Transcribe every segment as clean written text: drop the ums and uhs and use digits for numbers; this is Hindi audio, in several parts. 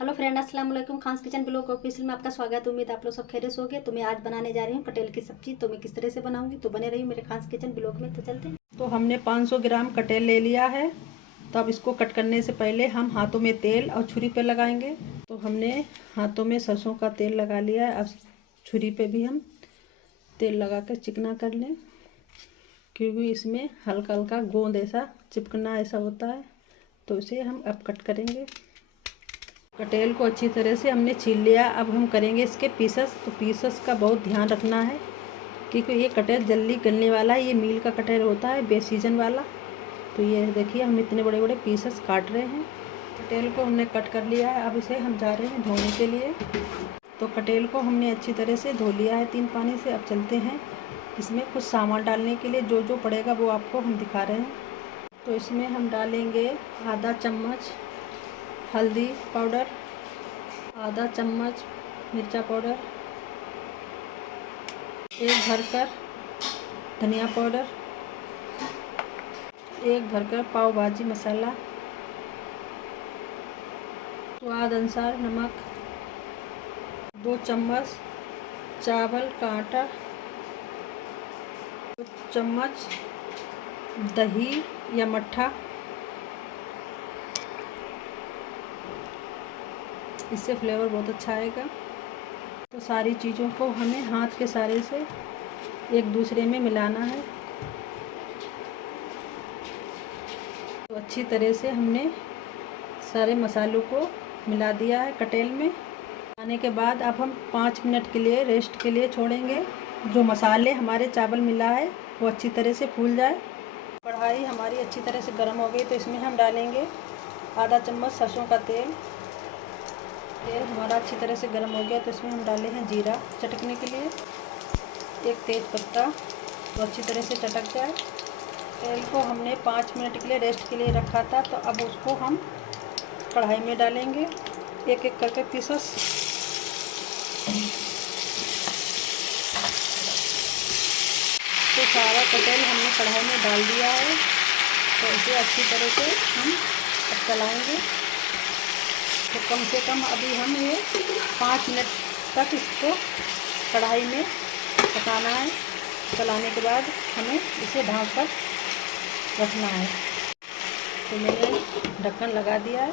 हेलो फ्रेंड, अस्सलाम वालेकुम। खान्स किचन ब्लॉग ऑफिशियल में आपका स्वागत है। उम्मीद आप लोग सब खैरियत से होंगे। तो मैं आज बनाने जा रही हूँ कटहल की सब्जी। तो मैं किस तरह से बनाऊंगी, तो बने रही मेरे खान्स किचन ब्लॉग में। तो चलते हैं। तो हमने 500 ग्राम कटहल ले लिया है। तो अब इसको कट करने से पहले हम हाथों में तेल और छुरी पे लगाएंगे। तो हमने हाथों में सरसों का तेल लगा लिया है। अब छुरी पे भी हम तेल लगा कर चिकना कर लें, क्योंकि इसमें हल्का हल्का गोंद ऐसा चिपकना ऐसा होता है। तो इसे हम अब कट करेंगे। कटहल को अच्छी तरह से हमने छील लिया। अब हम करेंगे इसके पीसेस। तो पीसेस का बहुत ध्यान रखना है, क्योंकि ये कटहल जल्दी गलने वाला है। ये मील का कटहल होता है, बेसीजन वाला। तो ये देखिए, हम इतने बड़े बड़े पीसेस काट रहे हैं। कटहल को हमने कट कर लिया है। अब इसे हम जा रहे हैं धोने के लिए। तो कटहल को हमने अच्छी तरह से धो लिया है 3 पानी से। अब चलते हैं इसमें कुछ सामान डालने के लिए। जो जो पड़ेगा वो आपको हम दिखा रहे हैं। तो इसमें हम डालेंगे आधा चम्मच हल्दी पाउडर, आधा चम्मच मिर्चा पाउडर, 1 भरकर धनिया पाउडर, 1 भरकर पाव भाजी मसाला, स्वाद अनुसार नमक, 2 चम्मच चावल का आटा, 2 चम्मच दही या मट्ठा। इससे फ्लेवर बहुत अच्छा आएगा। तो सारी चीज़ों को हमें हाथ के सहारे से एक दूसरे में मिलाना है। तो अच्छी तरह से हमने सारे मसालों को मिला दिया है कटहल में। मिलाने के बाद अब हम 5 मिनट के लिए रेस्ट के लिए छोड़ेंगे। जो मसाले हमारे चावल मिला है वो अच्छी तरह से फूल जाए। कढ़ाई हमारी अच्छी तरह से गर्म हो गई। तो इसमें हम डालेंगे आधा चम्मच सरसों का तेल। तेल हमारा अच्छी तरह से गर्म हो गया। तो इसमें हम डाले हैं जीरा चटकने के लिए, 1 तेज पत्ता। तो अच्छी तरह से चटक जाए। तेल को हमने 5 मिनट के लिए रेस्ट के लिए रखा था। तो अब उसको हम कढ़ाई में डालेंगे, एक एक करके पीसेस। तो सारा कटहल हमने कढ़ाई में डाल दिया है। तो इसे अच्छी तरह से हम अब चलाएंगे। तो कम से कम अभी हम ये 5 मिनट तक इसको कढ़ाई में पकाना है। चलाने के बाद हमें इसे ढक कर रखना है। तो मैंने ढक्कन लगा दिया है।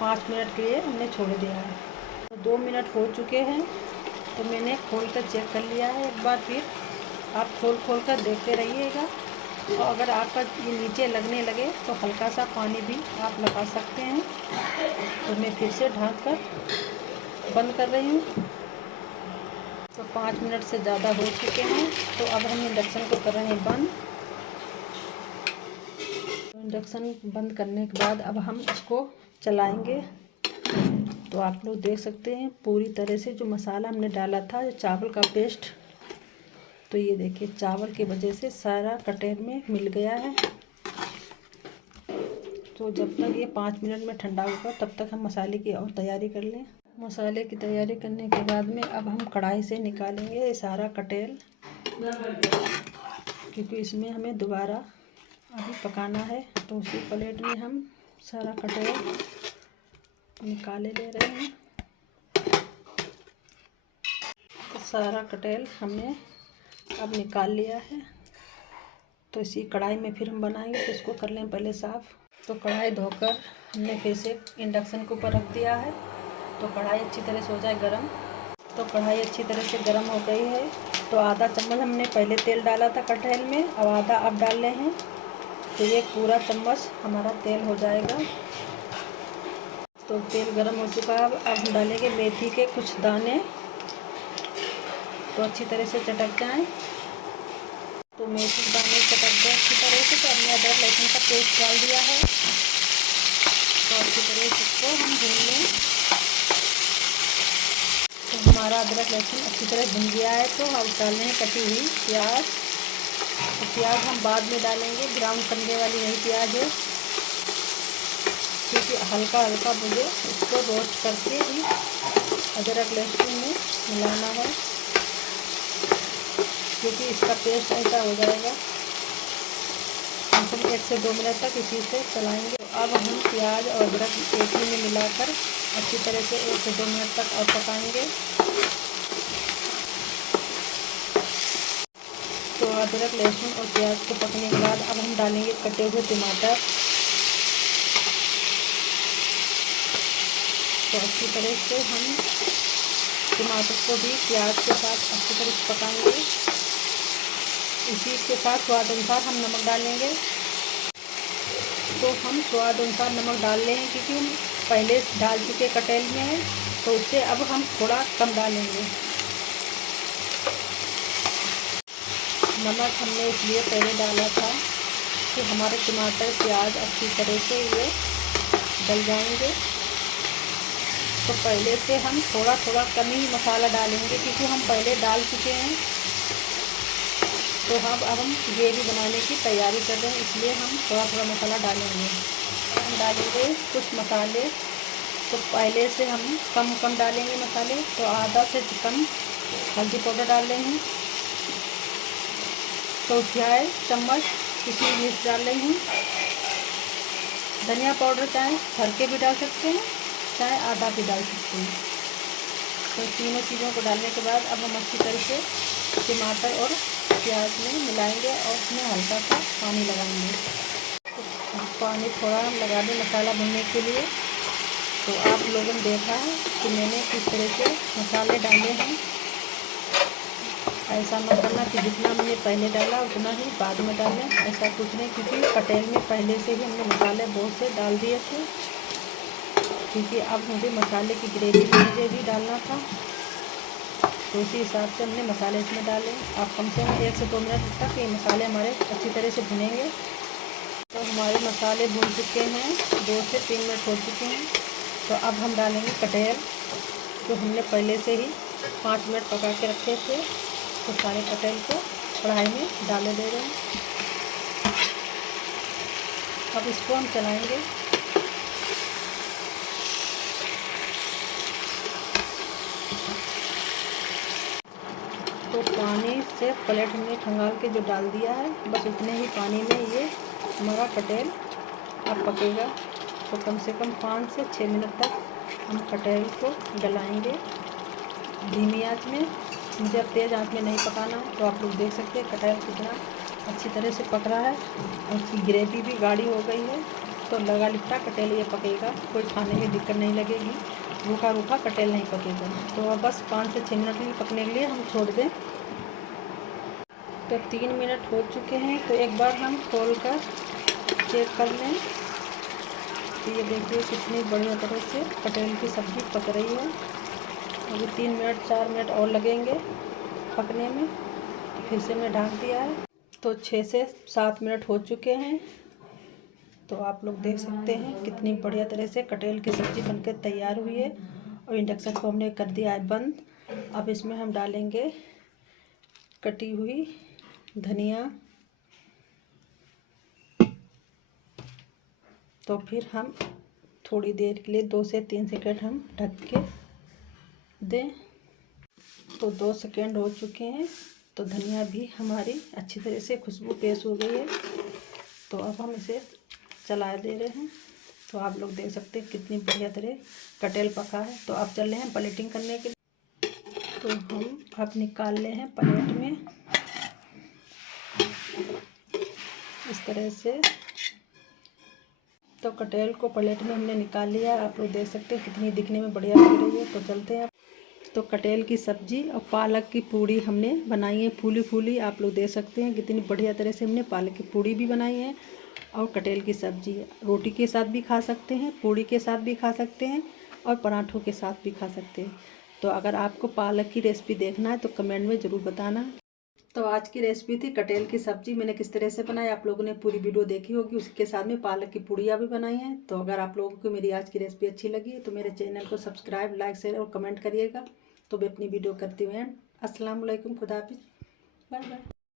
5 मिनट के लिए हमने छोड़ दिया है। तो 2 मिनट हो चुके हैं। तो मैंने खोल कर चेक कर लिया है एक बार। फिर आप खोल कर देखते रहिएगा। और अगर आपका ये नीचे लगने लगे तो हल्का सा पानी भी आप लगा सकते हैं। तो मैं फिर से ढक कर बंद कर रही हूँ। तो 5 मिनट से ज़्यादा हो चुके हैं। तो अब हम इंडक्शन को कर रहे हैं बंद। इंडक्शन बंद करने के बाद अब हम इसको चलाएंगे। तो आप लोग देख सकते हैं पूरी तरह से जो मसाला हमने डाला था, चावल का पेस्ट। तो ये देखिए, चावल की वजह से सारा कटहल में मिल गया है। तो जब तक ये 5 मिनट में ठंडा होगा तब तक हम मसाले की और तैयारी कर लें। मसाले की तैयारी करने के बाद में अब हम कढ़ाई से निकालेंगे ये सारा कटहल, क्योंकि इसमें हमें दोबारा अभी पकाना है। तो उसी प्लेट में हम सारा कटहल निकाले ले रहे हैं। तो सारा कटहल हमने अब निकाल लिया है। तो इसी कढ़ाई में फिर हम बनाएंगे। तो इसको कर लें पहले साफ़। तो कढ़ाई धोकर हमने फिर से इंडक्शन के ऊपर रख दिया है। तो कढ़ाई अच्छी तरह से हो जाए गरम। तो कढ़ाई अच्छी तरह से गरम हो गई है। तो आधा चम्मच हमने पहले तेल डाला था कटहल में, अब आधा अब डाल रहे हैं। तो ये पूरा चम्मच हमारा तेल हो जाएगा। तो तेल गरम हो चुका है। अब हम डालेंगे मेथी के कुछ दाने। तो अच्छी तरह से चटक जाएं। तो मेथी के दाने चटक गए अच्छी तरह से। तो हमने अदरक लहसुन का पेस्ट डाल दिया है। तो अच्छी तरह से इसको हम भून लें। तो हमारा अदरक लहसुन अच्छी तरह भुन गया है। तो हम डाल रहे हैं कटी हुई प्याज। तो प्याज हम बाद में डालेंगे, ब्राउन करने वाली नहीं प्याज है, क्योंकि हल्का हल्का मुझे इसको रोस्ट करके ही अदरक लहसुन में मिलाना है, क्योंकि इसका पेस्ट ऐसा हो जाएगा। हम 1 से 2 मिनट तक इसी से चलाएंगे। अब हम प्याज और अदरक एक ही में मिलाकर अच्छी तरह से 1 से 2 मिनट तक और पकाएंगे। तो अदरक, लहसुन और प्याज को पकने के बाद अब हम डालेंगे कटे हुए टमाटर। तो अच्छी तरह से हम टमाटर को भी प्याज के साथ अच्छी तरह से पकाएंगे। इसी के साथ स्वाद अनुसार हम नमक डालेंगे। तो हम स्वाद अनुसार नमक डाल रहे हैं क्योंकि हम पहले डाल चुके कटहल में है, तो उससे अब हम थोड़ा कम डालेंगे। नमक हमने इसलिए पहले डाला था कि हमारे टमाटर प्याज अच्छी तरह से ये गल जाएंगे। तो पहले से हम थोड़ा थोड़ा कम ही मसाला डालेंगे क्योंकि हम पहले डाल चुके हैं। तो अब हम ग्रेवी बनाने की तैयारी कर रहे हैं, इसलिए हम थोड़ा थोड़ा मसाला डालेंगे। हम डालेंगे कुछ मसाले, तो पहले से हम कम डालेंगे मसाले। तो आधा से कम हल्दी पाउडर डाल रहे हैं। तो 1/4 चम्मच किशमिश मिर्च डाल रही हूँ। धनिया पाउडर चाहे भर के भी डाल सकते हैं, चाहे आधा भी डाल सकते हैं। तो तीनों चीज़ों को डालने के बाद अब हम अच्छी तरह से टमाटर और प्याज में मिलाएंगे और उसमें हल्का सा पानी लगाएंगे। तो पानी थोड़ा लगा दें मसाला भुनने के लिए। तो आप लोगों ने देखा है कि मैंने किस तरह से मसाले डाले हैं। ऐसा न करना कि जितना हमने पहले डाला उतना ही बाद में डालें, ऐसा कुछ नहीं, क्योंकि कटहल में पहले से ही हमने मसाले बहुत से डाल दिए थे। क्योंकि अब मुझे मसाले की ग्रेवी मुझे भी डालना था, तो उसी हिसाब से हमने मसाले इसमें डाले। अब कम से कम 1 से 2 मिनट तक ये मसाले हमारे अच्छी तरह से भुनेंगे। तो हमारे मसाले भुन चुके हैं, 2 से 3 मिनट हो चुके हैं। तो अब हम डालेंगे कटहल, जो हमने पहले से ही 5 मिनट पका के रखे थे। तो सारे कटहल को कढ़ाई में डाले दे रहे हैं। अब इसको हम चलाएंगे। तो पानी से प्लेट हमने खंगाल के जो डाल दिया है, बस उतने ही पानी में ये हमारा कटहल अब पकेगा। तो कम से कम 5 से 6 मिनट तक हम कटहल को गलाएंगे धीमी आंच में। मुझे अब तेज़ आंच में नहीं पकाना है। तो आप लोग देख सकते हैं कटहल कितना अच्छी तरह से पक रहा है और उसकी ग्रेवी भी गाढ़ी हो गई है। तो लगा लिट्टा कटहल ये पकेगा, कोई खाने में दिक्कत नहीं लगेगी। रूखा रूखा कटहल नहीं पकेगा। तो अब बस 5 से 6 मिनट में पकने के लिए हम छोड़ दें। तो 3 मिनट हो चुके हैं। तो एक बार हम खोल कर चेक कर लें। तो ये देखिए कितनी बढ़िया तरह से कटहल की सब्ज़ी पक रही है। अभी 3 मिनट 4 मिनट और लगेंगे पकने में। फिर से मैं ढक दिया है। तो 6 से 7 मिनट हो चुके हैं। तो आप लोग देख सकते हैं कितनी बढ़िया तरह से कटहल की सब्ज़ी बनकर तैयार हुई है। और इंडक्शन को हमने कर दिया है बंद। अब इसमें हम डालेंगे कटी हुई धनिया। तो फिर हम थोड़ी देर के लिए 2 से 3 सेकंड हम ढक के दें। तो 2 सेकंड हो चुके हैं। तो धनिया भी हमारी अच्छी तरह से खुशबू पेश हो गई है। तो अब हम इसे चला दे रहे हैं। तो आप लोग देख सकते हैं कितनी बढ़िया तरह कटहल पका है। तो अब चल रहे हैं प्लेटिंग करने के लिए। तो हम अब निकाल रहे हैं प्लेट में इस तरह से। तो कटहल को प्लेट में हमने निकाल लिया। आप लोग देख सकते हैं कितनी दिखने में बढ़िया लग रही है। तो चलते हैं। तो कटहल की सब्ज़ी और पालक की पूड़ी हमने बनाई है फूली फूली। आप लोग देख सकते हैं कितनी बढ़िया तरह से हमने पालक की पूड़ी भी बनाई है और कटहल की सब्ज़ी। रोटी के साथ भी खा सकते हैं, पूड़ी के साथ भी खा सकते हैं और पराठों के साथ भी खा सकते हैं। तो अगर आपको पालक की रेसिपी देखना है तो कमेंट में ज़रूर बताना। तो आज की रेसिपी थी कटहल की सब्ज़ी। मैंने किस तरह से बनाई आप लोगों ने पूरी वीडियो देखी होगी। उसके साथ में पालक की पूड़ियाँ भी बनाई हैं। तो अगर आप लोगों को मेरी आज की रेसिपी अच्छी लगी तो मेरे चैनल को सब्सक्राइब, लाइक, शेयर और कमेंट करिएगा। तो मैं अपनी वीडियो करती हूँ एंड। अस्सलाम वालेकुम, खुदा हाफिज़, बाय बाय।